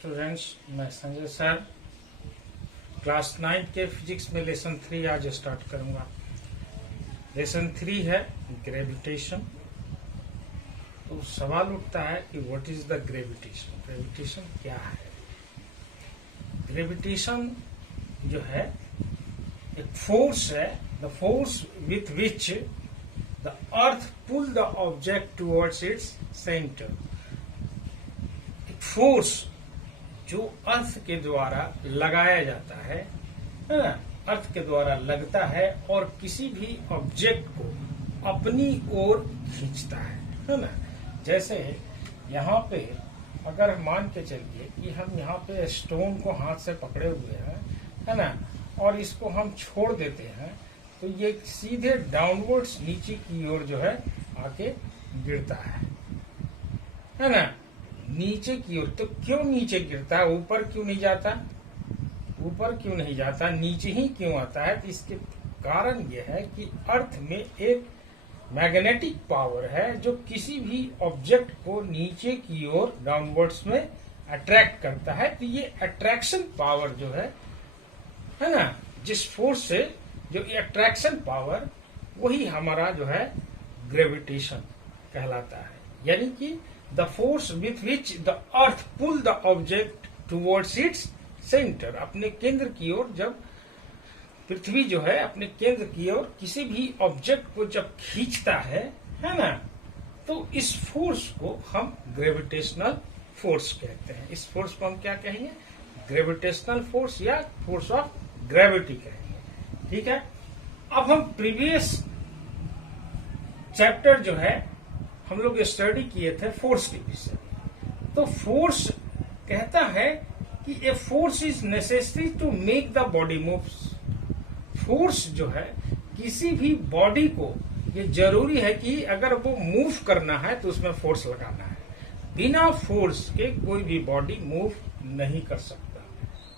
Students, मैं Sanjay sir class 9 के physics में लेसन 3 आज स्टार्ट करूंगा। लेसन 3 है ग्रेविटेशन। तो सवाल उठता है कि what is the gravitation. Gravitation क्या है? ग्रेविटेशन जो है एक फोर्स है, the force with which the earth pull the object towards its centre. Force जो अर्थ के द्वारा लगाया जाता है ना, अर्थ के द्वारा लगता है और किसी भी ऑब्जेक्ट को अपनी ओर खींचता है ना। जैसे यहाँ पे अगर मान के चलिए कि हम यहाँ पे स्टोन को हाथ से पकड़े हुए हैं, है ना, और इसको हम छोड़ देते हैं तो ये सीधे डाउनवर्ड्स नीचे की ओर जो है आके गिरता है ना, नीचे की ओर। तो क्यों नीचे गिरता है, ऊपर क्यों नहीं जाता? ऊपर क्यों नहीं जाता, नीचे ही क्यों आता है? तो इसके कारण यह है कि अर्थ में एक मैग्नेटिक पावर है जो किसी भी ऑब्जेक्ट को नीचे की ओर डाउनवर्ड्स में अट्रैक्ट करता है। तो ये अट्रैक्शन पावर जो है ना, जिस फोर्स से जो ये अट्रैक्शन पावर, वही हमारा जो है ग्रेविटेशन कहलाता है। यानी कि the force with which the earth pull the object towards its center। अपने केंद्र की ओर, जब पृथ्वी जो है अपने केंद्र की ओर किसी भी ऑब्जेक्ट को जब खींचता है ना, तो इस फोर्स को हम ग्रेविटेशनल फोर्स कहते हैं। इस फोर्स को हम क्या कहेंगे? ग्रेविटेशनल फोर्स या फोर्स ऑफ ग्रेविटी कहेंगे। ठीक है। अब हम प्रीवियस चैप्टर जो है हम लोग स्टडी किए थे फोर्स के विषय। तो फोर्स कहता है कि a force is necessary to make the body moves. Force जो है किसी भी बॉडी को ये जरूरी है कि अगर वो मूव करना है तो उसमें फोर्स लगाना है। बिना फोर्स के कोई भी बॉडी मूव नहीं कर सकता,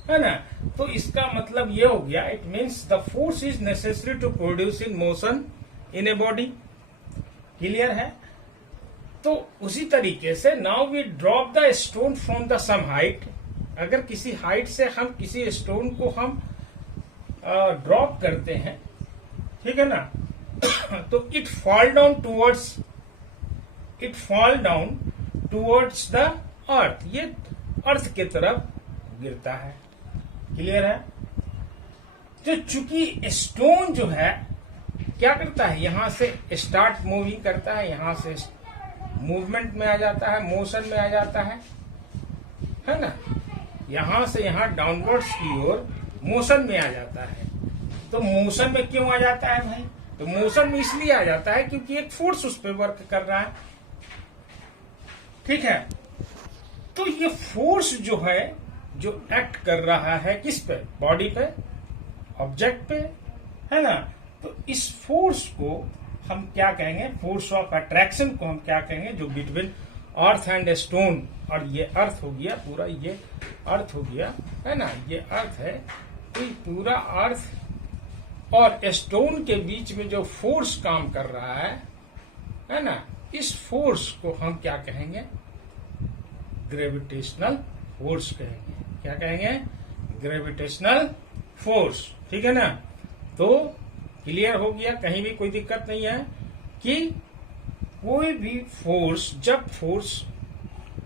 है ना। तो इसका मतलब ये हो गया, it means the force is necessary to produce in motion in a body. Clear है? तो उसी तरीके से now we drop the stone from the some height. अगर किसी हाइट से हम किसी स्टोन को हम ड्रॉप करते हैं, ठीक है ना, तो it fall down towards the earth. ये अर्थ की तरफ गिरता है। क्लियर है? तो चूंकि स्टोन जो है क्या करता है, यहां से स्टार्ट मूविंग करता है, यहां से मूवमेंट में आ जाता है, मोशन में आ जाता है ना, यहां से यहां डाउनवर्ड्स की ओर मोशन में आ जाता है। तो मोशन में क्यों आ जाता है भाई? तो मोशन में इसलिए आ जाता है क्योंकि एक फोर्स उस पर वर्क कर रहा है। ठीक है। तो ये फोर्स जो है, जो एक्ट कर रहा है किस पे? बॉडी पे, ऑब्जेक्ट पे, है ना। तो इस फोर्स को हम क्या कहेंगे? फोर्स ऑफ अट्रैक्शन को हम क्या कहेंगे? जो बिटवीन अर्थ एंड स्टोन, और ये अर्थ हो गया पूरा, ये अर्थ हो गया, है ना, ये अर्थ है। तो पूरा अर्थ और स्टोन के बीच में जो फोर्स काम कर रहा है ना, इस फोर्स को हम क्या कहेंगे? ग्रेविटेशनल फोर्स कहेंगे। क्या कहेंगे? Gravitational force. ठीक है ना। तो क्लियर हो गया, कहीं भी कोई दिक्कत नहीं है कि कोई भी फोर्स, जब फोर्स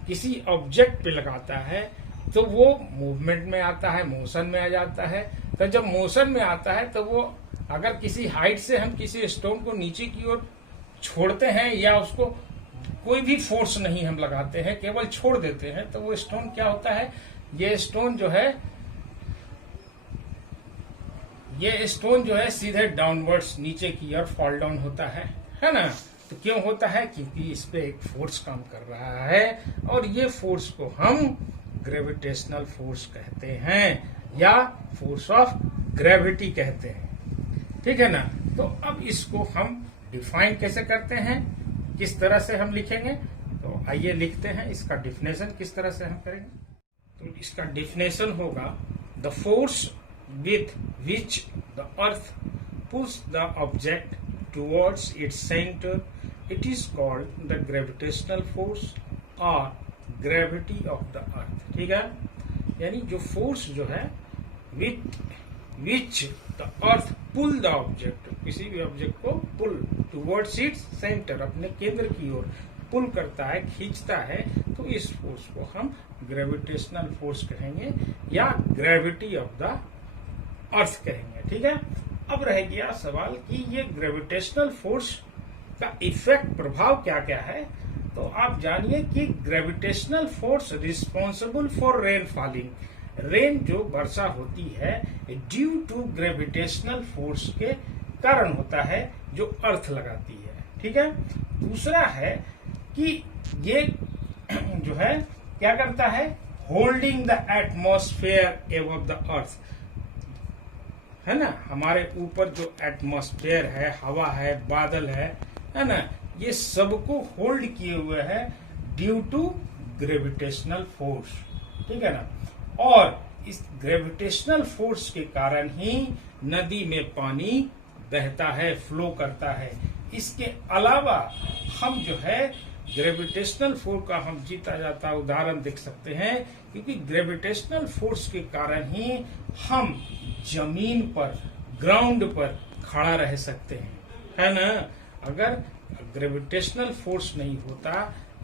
किसी ऑब्जेक्ट पे लगाता है तो वो मूवमेंट में आता है, मोशन में आ जाता है। तो जब मोशन में आता है तो वो, अगर किसी हाइट से हम किसी स्टोन को नीचे की ओर छोड़ते हैं या उसको कोई भी फोर्स नहीं हम लगाते हैं, केवल छोड़ देते हैं, तो वो स्टोन क्या होता है? ये स्टोन जो है सीधे डाउनवर्ड्स नीचे की ओर फॉल डाउन होता है ना। तो क्यों होता है? क्योंकि इस पे एक फोर्स काम कर रहा है और ये फोर्स को हम ग्रेविटेशनल फोर्स कहते हैं या फोर्स ऑफ ग्रेविटी कहते हैं। ठीक है ना। तो अब इसको हम डिफाइन कैसे करते हैं, किस तरह से हम लिखेंगे? तो आइए लिखते हैं। इसका डिफिनेशन किस तरह से हम करेंगे? तो इसका डिफिनेशन होगा, the force with which the earth pulls the object towards its center, it is called the gravitational force or gravity of the earth। ठीक है। यानी जो फोर्स जो है which the earth pull the object, किसी भी object को पुल towards its centre, अपने केंद्र की ओर पुल करता है, खींचता है, तो इस फोर्स को हम ग्रेविटेशनल फोर्स कहेंगे या ग्रेविटी ऑफ द अर्थ कहेंगे। ठीक है, अब रह गया सवाल कि ये ग्रेविटेशनल फोर्स का इफेक्ट, प्रभाव क्या क्या है। तो आप जानिए कि gravitational force responsible for rain falling, rain जो वर्षा होती है ड्यू टू ग्रेविटेशनल फोर्स के कारण होता है जो अर्थ लगाती है। ठीक है, दूसरा है कि ये जो है क्या करता है, holding the atmosphere above the अर्थ, है ना, हमारे ऊपर जो एटमॉस्फेयर है, हवा है, बादल है ना, ये सबको होल्ड किए हुए है ड्यू टू ग्रेविटेशनल फोर्स। ठीक है ना, और इस ग्रेविटेशनल फोर्स के कारण ही नदी में पानी बहता है, फ्लो करता है। इसके अलावा हम जो है ग्रेविटेशनल फोर्स का हम जीता जाता उदाहरण देख सकते हैं, क्योंकि ग्रेविटेशनल फोर्स के कारण ही हम जमीन पर, ग्राउंड पर खड़ा रह सकते हैं, है ना। अगर ग्रेविटेशनल फोर्स नहीं होता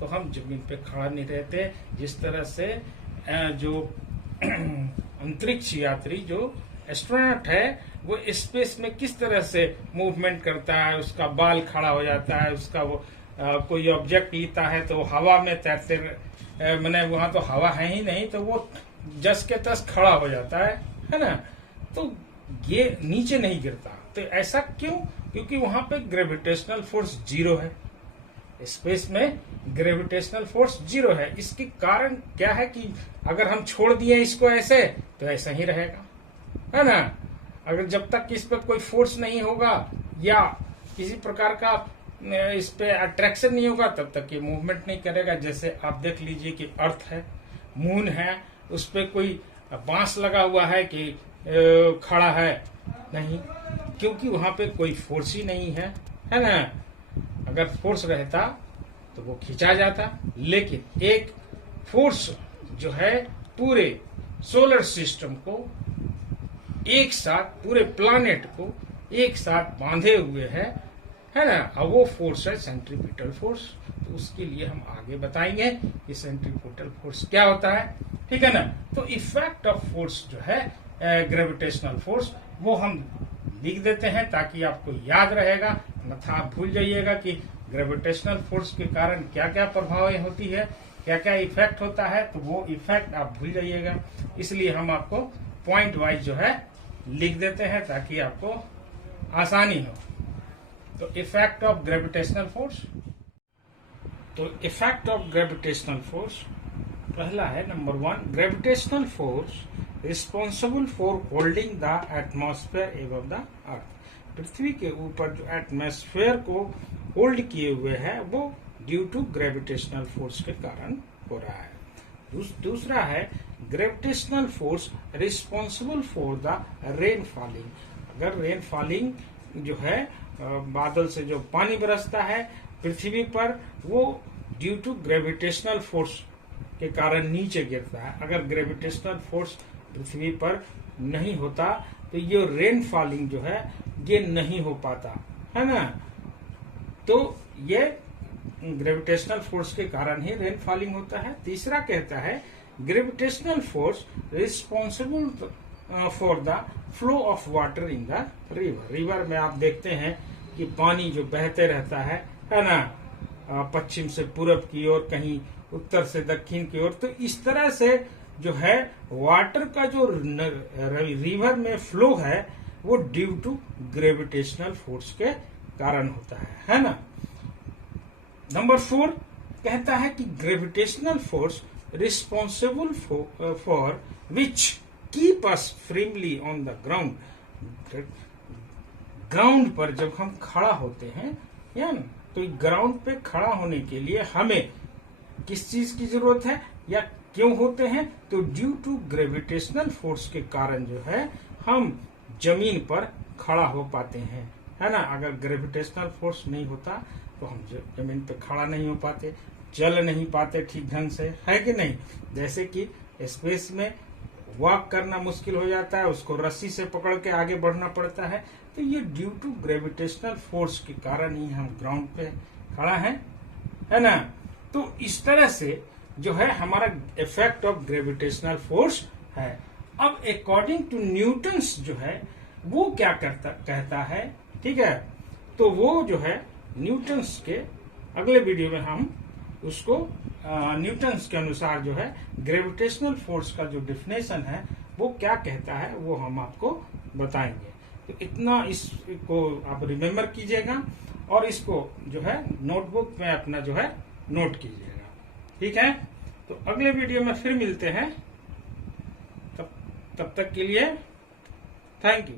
तो हम जमीन पे खड़ा नहीं रहते। जिस तरह से जो अंतरिक्ष यात्री, जो एस्ट्रोनॉट है, वो स्पेस में किस तरह से मूवमेंट करता है, उसका बाल खड़ा हो जाता है, उसका वो कोई ऑब्जेक्ट लेता है तो हवा में तैरते, मैंने वहां तो हवा है ही नहीं, तो वो जस के तस खड़ा हो जाता है ना, तो ये नीचे नहीं गिरता। तो ऐसा क्यों? क्योंकि वहां पे ग्रेविटेशनल फोर्स जीरो है, स्पेस में ग्रेविटेशनल फोर्स जीरो है। इसके कारण क्या है कि अगर हम छोड़ दिए इसको ऐसे, तो ऐसा ही रहेगा, है ना। अगर जब तक इस पर कोई फोर्स नहीं होगा या किसी प्रकार का इस पे अट्रैक्शन नहीं होगा, तब तक ये मूवमेंट नहीं करेगा। जैसे आप देख लीजिए कि अर्थ है, मून है, उस पे कोई बांस लगा हुआ है कि खड़ा है नहीं, क्योंकि वहां पे कोई फोर्स ही नहीं है ना। अगर फोर्स रहता तो वो खींचा जाता, लेकिन एक फोर्स जो है पूरे सोलर सिस्टम को एक साथ, पूरे प्लानेट को एक साथ बांधे हुए है ना। अब वो फोर्स है सेंट्रीपिटल फोर्स। तो उसके लिए हम आगे बताएंगे कि सेंट्रीपिटल फोर्स क्या होता है। ठीक है ना। तो इफेक्ट ऑफ फोर्स जो है ग्रेविटेशनल फोर्स, वो हम लिख देते हैं ताकि आपको याद रहेगा, अन्यथा आप भूल जाइएगा कि ग्रेविटेशनल फोर्स के कारण क्या क्या प्रभाव होती है, क्या क्या इफेक्ट होता है। तो वो इफेक्ट आप भूल जाइएगा, इसलिए हम आपको पॉइंट वाइज जो है लिख देते हैं ताकि आपको आसानी हो। तो इफेक्ट ऑफ ग्रेविटेशनल फोर्स, तो इफेक्ट ऑफ ग्रेविटेशनल फोर्स पहला है number 1, gravitational force responsible for holding the atmosphere above the earth. पृथ्वी के ऊपर जो एटमॉस्फेयर को होल्ड किए हुए है वो ड्यू टू ग्रेविटेशनल फोर्स के कारण हो रहा है। दूसरा है gravitational force responsible for the rain falling. अगर रेन फॉलिंग जो है बादल से जो पानी बरसता है पृथ्वी पर, वो ड्यू टू ग्रेविटेशनल फोर्स के कारण नीचे गिरता है। अगर ग्रेविटेशनल फोर्स पृथ्वी पर नहीं होता तो ये रेन फॉलिंग जो है ये नहीं हो पाता, है ना। तो ये ग्रेविटेशनल फोर्स के कारण ही रेन फॉलिंग होता है। तीसरा कहता है gravitational force responsible for the flow of water in the river. River में आप देखते हैं कि पानी जो बहते रहता है ना, पश्चिम से पूरब की ओर, कहीं उत्तर से दक्षिण की ओर। तो इस तरह से जो है वाटर का जो रिवर में फ्लो है वो ड्यू टू ग्रेविटेशनल फोर्स के कारण होता है ना। नंबर 4 कहता है कि gravitational force responsible for which keep us firmly on the ground. Ground पर जब हम खड़ा होते हैं या ना, तो ग्राउंड पे खड़ा होने के लिए हमें किस चीज की जरूरत है या क्यों होते हैं? तो ड्यू टू ग्रेविटेशनल फोर्स के कारण जो है हम जमीन पर खड़ा हो पाते हैं, है ना। अगर ग्रेविटेशनल फोर्स नहीं होता तो हम जमीन पे खड़ा नहीं हो पाते, चल नहीं पाते ठीक ढंग से, है कि नहीं। जैसे कि स्पेस में वॉक करना मुश्किल हो जाता है, उसको रस्सी से पकड़ के आगे बढ़ना पड़ता है। तो ये ड्यू टू ग्रेविटेशनल फोर्स के कारण ही हम ग्राउंड पे खड़ा है ना। तो इस तरह से जो है हमारा इफेक्ट ऑफ ग्रेविटेशनल फोर्स है। अब अकॉर्डिंग टू न्यूटन्स जो है वो क्या कहता है, ठीक है। तो वो जो है न्यूटन्स के अगले वीडियो में हम उसको न्यूटन्स के अनुसार जो है ग्रेविटेशनल फोर्स का जो डिफिनेशन है वो क्या कहता है वो हम आपको बताएंगे। तो इतना इसको आप रिमेम्बर कीजिएगा और इसको जो है नोटबुक में अपना जो है नोट कीजिएगा, ठीक है। तो अगले वीडियो में फिर मिलते हैं, तब तक के लिए थैंक यू।